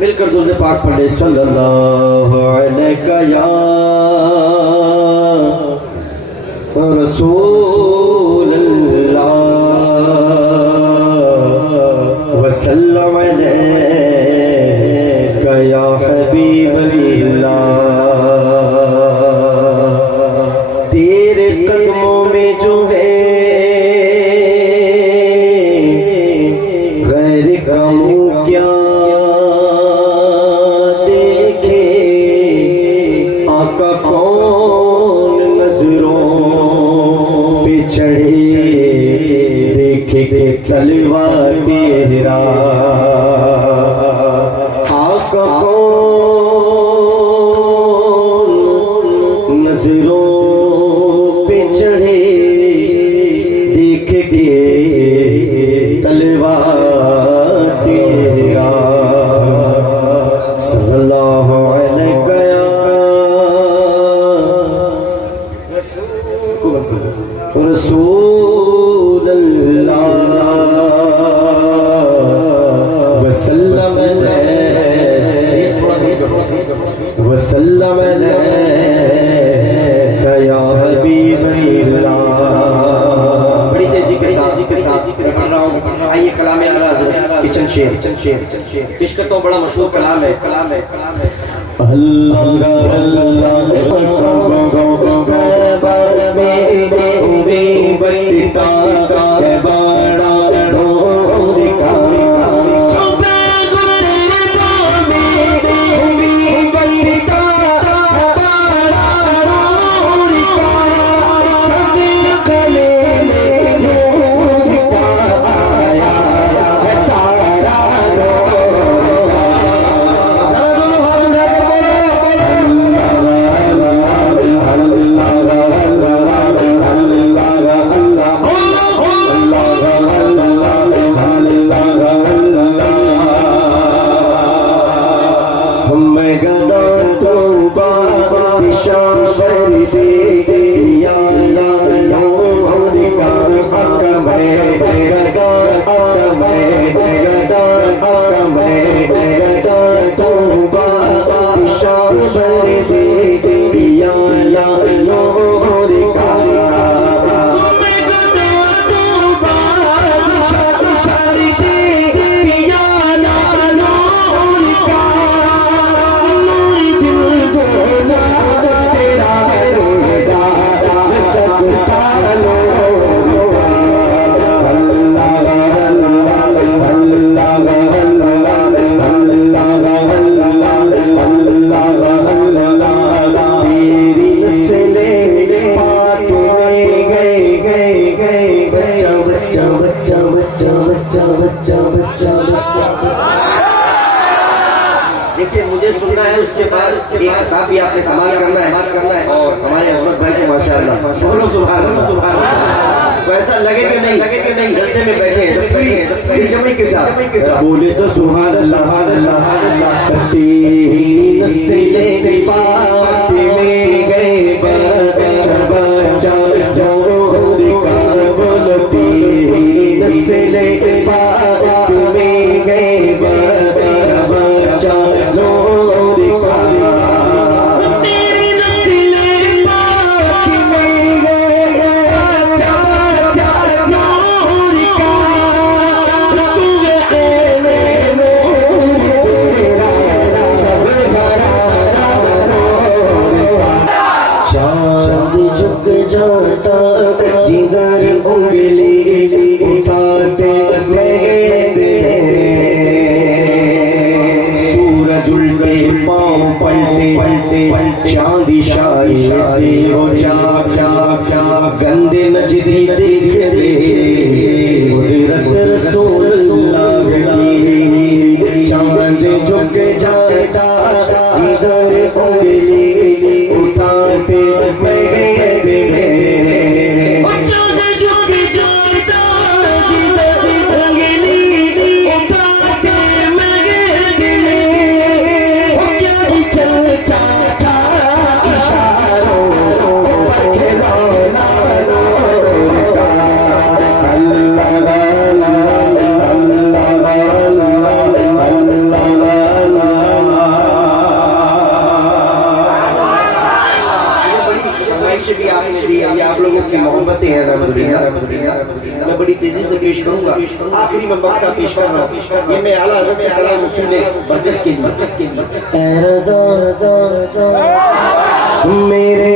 मिलकर दुरूद पाक पढ़े सल्लल्लाहु अलैहि या रसूल अल्लाह वसल्लम अलैका या हबीब अल्लाह। तेरे कदमों में जो है गैर का मुँह क्या देखे, आका कौन नजरों पे चढ़े देखे के तलवा तेरा, आका कौन नजरों पे चढ़े देखे के तलवा तेरा। सल्लल्लाहु अलैहि रसूल अल्लाह वसल्लम अलैका या हबीब अल्लाह। बड़ी तेजी के साथ पढ़ रहा हूँ। आइए कलाम आला हज़रत किचन शेर इसका तो बड़ा मशहूर कलाम है। अल्लाह देखिए मुझे सुनना है, उसके बाद एक किताब भी आपने संभाल करना है और हमारे अहमद भाई को माशाअल्लाह बोलो सुभान अल्लाह। तो ऐसा लगे कि नहीं जलसे में बैठे हैं पूरी जमी के साथ बोले तो सुभान अल्लाह। जिधर उंगली उठाते सूरज उल्टे पाँव पलटे चांदी शाही से हो जा गंदे नजदी देखते रसूल चांद झुक जाता जिधर उंगली उठाते Allah हैं अल्हम्दुलिल्लाह। मैं बड़ी तेजी से पेश करूंगा। आखिरी में वक्ता पेश कर रहा हूँ, ये मैं आला हज़रत कलाम उसूल बरकत के लिए। मेरे